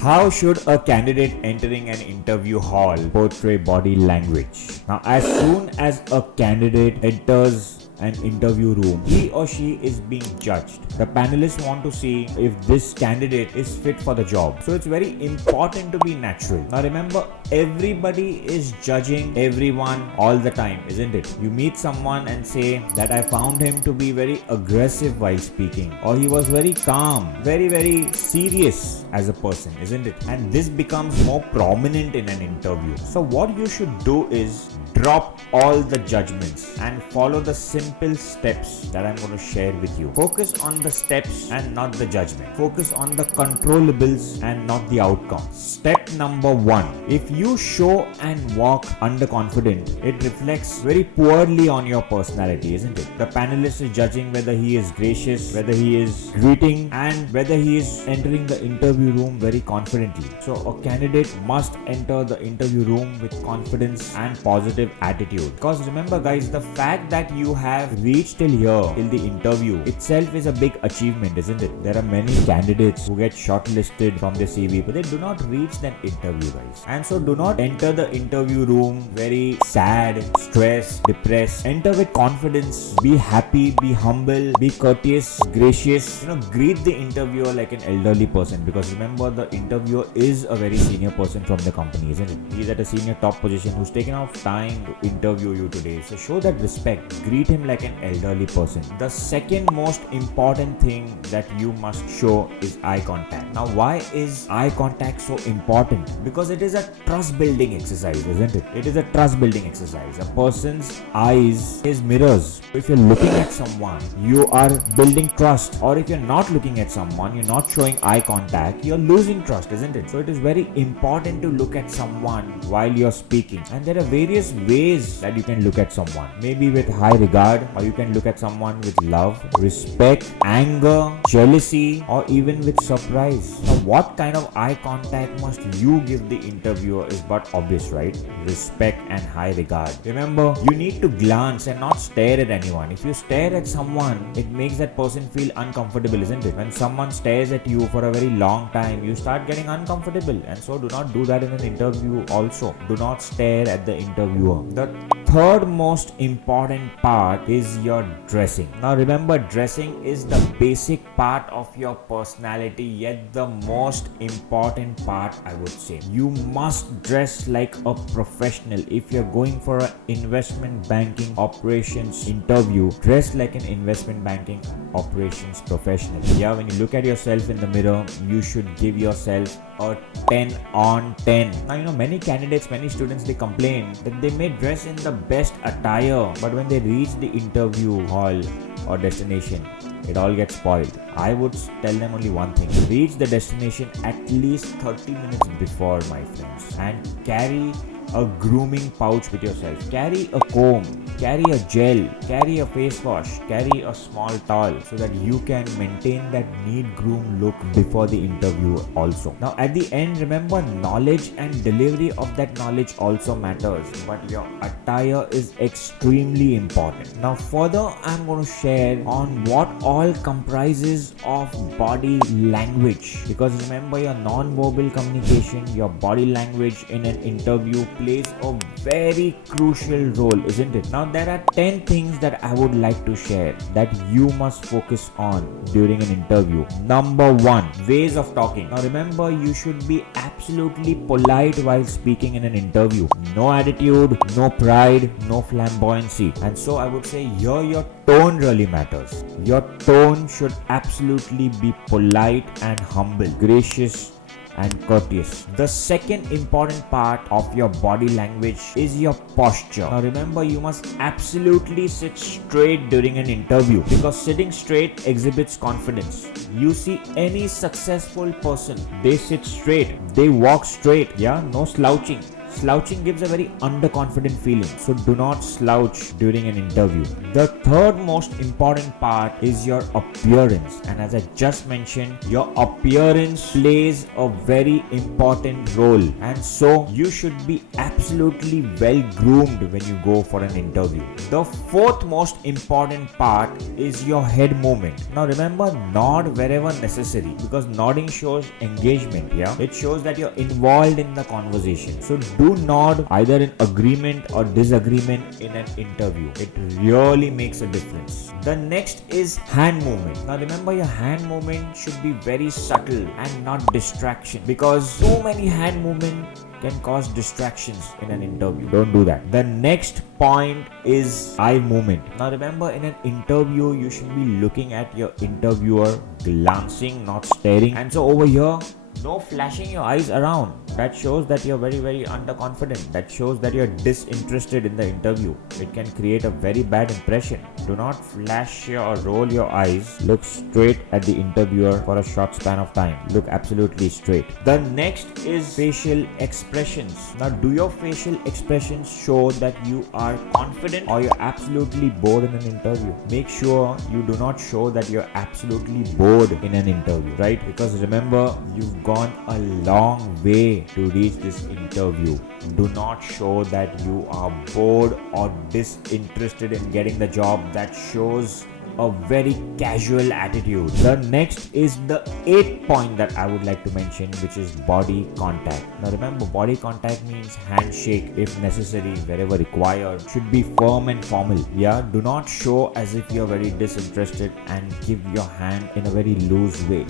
How should a candidate entering an interview hall portray body language? Now, as soon as a candidate enters an interview room, he or she is being judged. The panelists want to see if this candidate is fit for the job. So it's very important to be natural. Now remember, everybody is judging everyone all the time, isn't it? You meet someone and say that I found him to be very aggressive while speaking, or he was very calm, very serious as a person, isn't it? And this becomes more prominent in an interview. So what you should do is drop all the judgments and follow the simple steps that I'm going to share with you. Focus on the steps and not the judgment. Focus on the controllables and not the outcome. Step number 1. If you show and walk underconfident, it reflects very poorly on your personality, isn't it? The panelist is judging whether he is gracious, whether he is greeting, and whether he is entering the interview room very confidently. So a candidate must enter the interview room with confidence and positive attitude. Because remember guys, the fact that you have reached till here, till the interview itself is a big achievement, isn't it? There are many candidates who get shortlisted from their CV, but they do not reach that interview, guys. And so do not enter the interview room very sad, stressed, depressed. Enter with confidence, be happy, be humble, be courteous, gracious. Greet the interviewer like an elderly person, because remember, the interviewer is a very senior person from the company, isn't it? He's at a senior top position who's taken off time to interview you today. So show that respect. Greet him like an elderly person. The second most important thing that you must show is eye contact. Now, why is eye contact so important? Because it is a trust building exercise, isn't it? It is a trust building exercise. A person's eyes is mirrors. If you're looking at someone, you are building trust. Or if you're not looking at someone, you're not showing eye contact, you're losing trust, isn't it? So it is very important to look at someone while you're speaking. And there are various ways that you can look at someone. Maybe with high regard, or you can look at someone with love, respect, anger, jealousy, or even with surprise. Now, what kind of eye contact must you give the interviewer is but obvious, right? Respect and high regard. Remember, you need to glance and not stare at anyone. If you stare at someone, it makes that person feel uncomfortable, isn't it? When someone stares at you for a very long time, you start getting uncomfortable. And so do not do that in an interview also. Do not stare at the interviewer. The third most important part is your dressing. Now remember, dressing is the basic part of your personality, yet the most important part, I would say. You must dress like a professional. If you're going for an investment banking operations interview, dress like an investment banking operations professional. Yeah, when you look at yourself in the mirror, you should give yourself a 10 on 10. Now many candidates, many students, they complain that they may dress in the best attire, but when they reach the interview hall or destination, it all gets spoiled. I would tell them only one thing: reach the destination at least 30 minutes before, my friends, and carry a grooming pouch with yourself. Carry a comb, carry a gel, carry a face wash, carry a small towel, so that you can maintain that neat groom look before the interview also. Now at the end, remember, knowledge and delivery of that knowledge also matters, but your attire is extremely important. Now further, I'm going to share on what all comprises of body language, because remember, your non-verbal communication, your body language in an interview plays a very crucial role, isn't it? Now there are 10 things that I would like to share that you must focus on during an interview. Number 1, ways of talking. Now remember, you should be absolutely polite while speaking in an interview. No attitude, no pride, no flamboyancy. And so I would say here your tone really matters. Your tone should absolutely be polite and humble, gracious and courteous. The second important part of your body language is your posture. Now remember, you must absolutely sit straight during an interview, because sitting straight exhibits confidence. You see any successful person, they sit straight, they walk straight, no slouching. Slouching gives a very underconfident feeling, so do not slouch during an interview. The third most important part is your appearance, and as I just mentioned, your appearance plays a very important role, and so you should be absolutely well groomed when you go for an interview. The fourth most important part is your head movement. Now remember, nod wherever necessary, because nodding shows engagement. It shows that you're involved in the conversation. So do nod either in agreement or disagreement in an interview. It really makes a difference. The next is hand movement. Now remember, your hand movement should be very subtle and not distraction, because too many hand movement can cause distractions in an interview. Don't do that. The next point is eye movement. Now remember, in an interview you should be looking at your interviewer, glancing, not staring. And so over here, no flashing your eyes around. That shows that you're very, very underconfident. That shows that you're disinterested in the interview. It can create a very bad impression. Do not flash or roll your eyes. Look straight at the interviewer for a short span of time. Look absolutely straight. The next is facial expressions. Now, do your facial expressions show that you are confident or you're absolutely bored in an interview? Make sure you do not show that you're absolutely bored in an interview, right? Because remember, you've gone a long way to reach this interview. Do not show that you are bored or disinterested in getting the job. That shows a very casual attitude. The next is the 8th point that I would like to mention, which is body contact. Now remember, body contact means handshake if necessary, wherever required. Should be firm and formal. Do not show as if you're very disinterested and give your hand in a very loose way.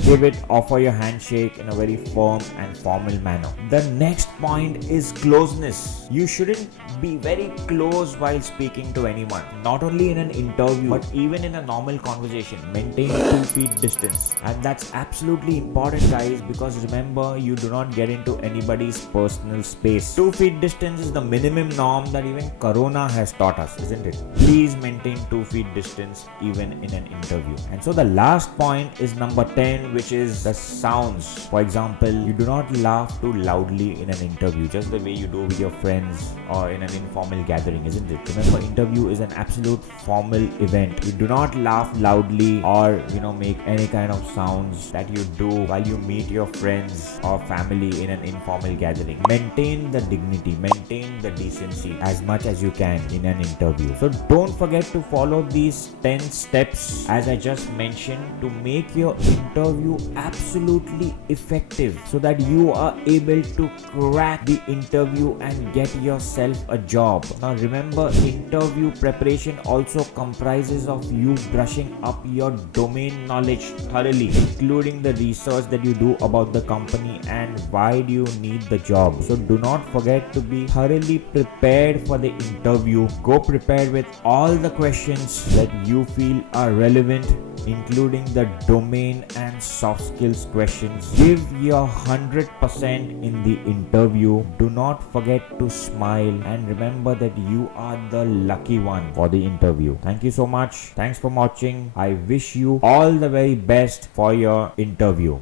Offer your handshake in a very firm and formal manner. The next point is closeness. You shouldn't be very close while speaking to anyone, not only in an interview but even in a normal conversation. Maintain 2 feet distance, and that's absolutely important, guys, because remember, you do not get into anybody's personal space. 2 feet distance is the minimum norm that even Corona has taught us, isn't it? Please maintain 2 feet distance even in an interview. And so the last point is number 10, which is the sounds. For example, you do not laugh too loudly in an interview, just the way you do with your friends or in an informal gathering, isn't it? Remember, interview is an absolute formal event. You do not laugh loudly or make any kind of sounds that you do while you meet your friends or family in an informal gathering. Maintain the dignity, maintain the decency as much as you can in an interview. So don't forget to follow these 10 steps as I just mentioned to make your interview absolutely effective, so that you are able to crack the interview and get yourself a job. Now remember, interview preparation also comprises of you brushing up your domain knowledge thoroughly, including the research that you do about the company and why do you need the job. So do not forget to be thoroughly prepared for the interview. Go prepared with all the questions that you feel are relevant, including the domain and soft skills questions. Give your 100% in the interview. Do not forget to smile, and remember that you are the lucky one for the interview. Thank you so much. Thanks for watching. I wish you all the very best for your interview.